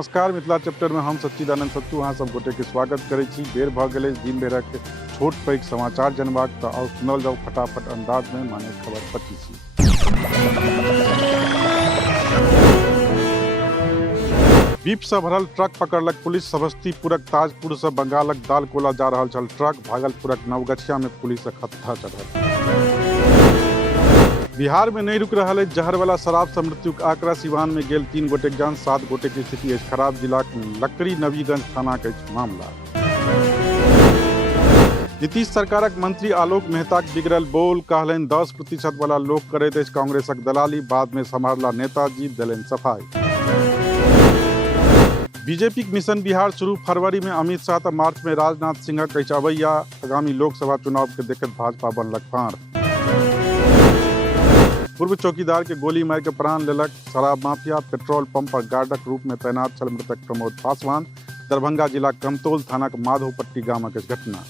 नमस्कार। मिथिला चैप्टर में हम सच्चिदानंद सत्तू अहाँ सब गोटे के स्वागत करै छी। बेर भ गेलै दिन बेरक छोट पैघ समाचार जनबाक तऽ आउ सुनल जाऊ फटाफट अंदाज में माने खबर 25। बीप से भरल ट्रक पकड़लक पुलिस। समस्तीपुरक ताजपुर से बंगालक दाल कोला जा रहल छल ट्रक। भागलपुरक नवगछिया में पुलिस खत्ता चढ़ल। बिहार में नहीं रुक रहा है जहर वाला शराब से मृत्युक आंकड़ा। सिवान में गेल 3 गोटे जान, 7 गोटे की स्थिति खराब। जिला लकड़ी नवीगंज थाना के मामला। नीतीश सरकारक मंत्री आलोक मेहता बिगड़ल बोल। कहलन 10% वाला लोग करैत अछि कांग्रेसक दलाली। बाद में संभारला नेताजी, देलनि सफाई। बीजेपी मिशन बिहार शुरू। फरवरी में अमित शाह तो मार्च में राजनाथ सिंहक अछि अवैया। आगामी लोकसभा चुनाव के देखत भाजपा बनलक फाड़। पूर्व चौकीदार के गोली मार के प्राण लेलक शराब माफिया। पेट्रोल पंप पर गार्डक रूप में तैनात छल मृतक प्रमोद पासवान। दरभंगा जिला कमतौल थाना के माधोपट्टी गामक घटना।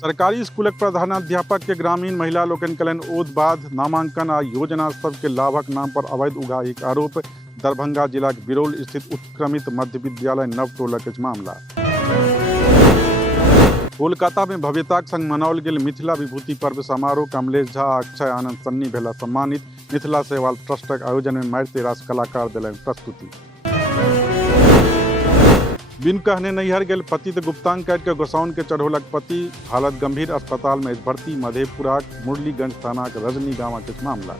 सरकारी स्कूलक प्रधानाध्यापक के ग्रामीण महिला लोकनि कयलनि ओद बाध। नामांकन आ योजना सब के लाभक नाम पर अवैध उगाहीक आरोप। दरभंगा जिला के बिरौल स्थित उत्क्रमित मध्य विद्यालय नवटोलक मामला। कोलकाता में भव्यताक संग मनाओल गेल मिथिला विभूति पर्व समारोह। कमलेश झा, अक्षय आनंद सन्नी भेला सम्मानित। मिथिला सेवा ट्रस्टक आयोजन में मारिते रास कलाकार देलनि प्रस्तुति। बिन कहने नैहर गेल पति तो गुप्तांग काट के गोसाउन के चढ़ौलक पति। हालत गंभीर, अस्पताल में भर्ती। मधेपुराक मुरलीगंज थाना के रजनी गांव के मामला।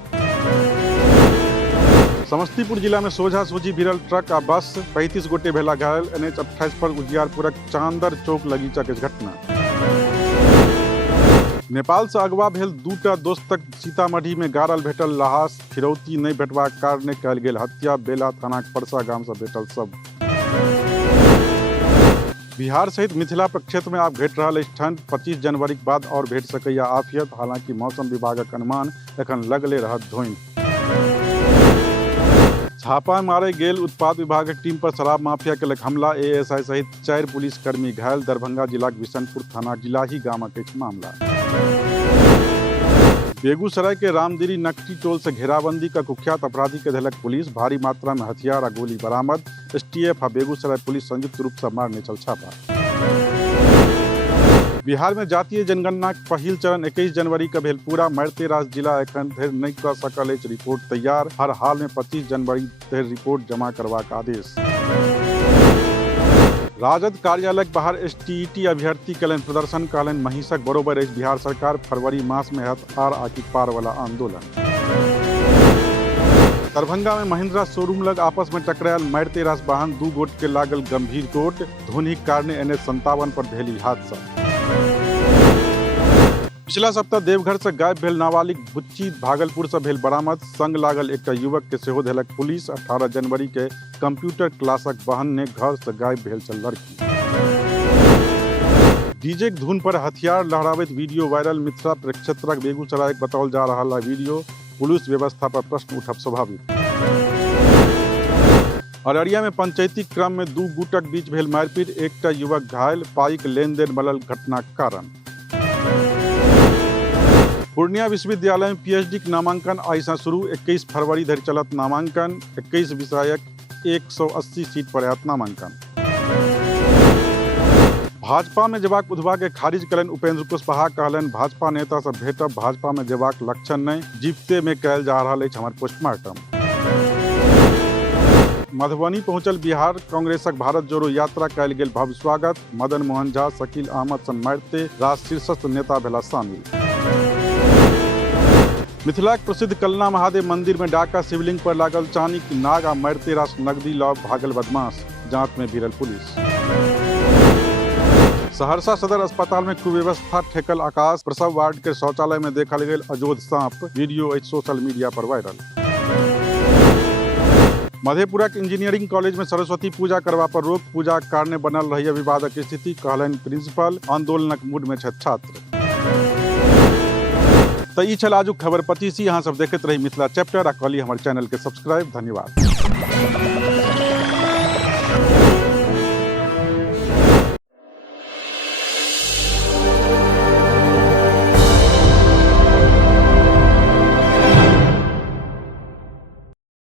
समस्तीपुर जिला में सोझा सोझी भिड़ल ट्रक आ बस। 35 गोटे भेला घायल। NH 28 पर उजियारपुरक चांदर चौक लगीचक घटना। नेपाल से अगवा भेल 2टा दोस्तक सीतामढ़ी में गाड़ल भेटल लाश। फिरौती नहीं भेटबाक कारणे कयल गेल हत्या। बेला थाना परसा गाम से भेटल सब। बिहार सहित मिथिला प्रक्षेत्र में आब घट रहा है ठंड। 25 जनवरी के बाद और भेट सकैया आफियत। हालांकि मौसम विभागक अनुमान एखन लगले रहत धोइन। छापा मारे गेल उत्पाद विभागक टीम पर शराब माफिया के हमला। ASI सहित 4 पुलिसकर्मी घायल। दरभंगा जिला बिशनपुर थाना जिलाही गामक मामला। बेगूसराय के रामदिरी नकटी टोल से घेराबंदी का कुख्यात अपराधी के धैलक पुलिस। भारी मात्रा में हथियार आ गोली बरामद। STF आ बेगूसराय पुलिस संयुक्त रूप से मारने चल छापा। बिहार में जातीय जनगणना के पहिल चरण 21 जनवरी के भेल पूरा। मारिते रास जिला एखन धरि नहीं कऽ सकल अछि रिपोर्ट तैयार। हर हाल में 25 जनवरी धरि रिपोर्ट जमा करबाक आदेश। राजद कार्यालय बाहर STET अभ्यर्थी कयलनि प्रदर्शन। कहलनि महिषक बरोबर अछि बिहार सरकार। फरवरी मास में हैत आर आकि पार वाला आंदोलन। दरभंगा में महिंद्रा शोरूम लग आपस में टकरायल मारिते रास वाहन। 2 गोट के लागल गंभीर चोट। धुनीक कारणे NH 57 पर भेली हादसा। पिछला सप्ताह देवघर से गायब भेल नाबालिग बुच्ची भागलपुर से भेल बरामद। संग लागल एक युवक के सेहो देलक पुलिस। 18 जनवरी के कंप्यूटर क्लासक बहन ने घर से गायब भेल छल लड़की। डीजे के धुन पर हथियार लहराबैत वीडियो वायरल। मिथिला प्रक्षेत्रक बेगूसराय बताओल जा रहा वीडियो। पुलिस व्यवस्था पर प्रश्न उठब स्वाभाविक। अररिया में पंचायती क्रम में 2 गुटक बीच भेल मारपीट। एकटा युवक घायल। पाइक लेन देन बनल घटनाक कारण। पूर्णिया विश्वविद्यालय में PhD के नामांकन आइ से शुरू। 21 फरवरी धरि चलत नामांकन। 21 विषयक 180 सीट पर आयत नामांकन। भाजपा में जेबाक उद्भा के खारिज कयलनि उपेंद्र कुशवाहा। कहलनि भाजपा नेता से भेटब। भाजपा में जेबाक लक्षण नहीं। जीविते में कयल जा रहा अछि हमर पोस्टमार्टम। मधुबनी पहुंचल बिहार कांग्रेसक भारत जोड़ो यात्रा कयल गेल भव्य स्वागत। मदन मोहन झा, शकील अहमद सन मारिते रास शीर्षस्थ नेता भेला शामिल। मिथिला के प्रसिद्ध कलना महादेव मंदिर में डाका शिवलिंग पर लागल चानी नाग आ मारिते रास नगदी लऽ भागल बदमाश। जांच में भिड़ल पुलिस। सहरसा सदर अस्पताल में कुव्यवस्था ठेकल आकाश। प्रसव वार्ड के शौचालय में देखल गेल अजोध सांप। वीडियो अछि सोशल मीडिया पर वायरल। मधेपुरा के इंजीनियरिंग कॉलेज में सरस्वती पूजा करबा पर रोक। पूजा के कारणे बनल रहैया विवादक स्थिति। कहलनि प्रिंसिपल। आंदोलनक मूड में छथि छात्र। तो ई छल आजुक खबर 25। अहाँ सब देखैत रही मिथिला चैप्टर आ कहली हमर चैनल के सब्सक्राइब। धन्यवाद।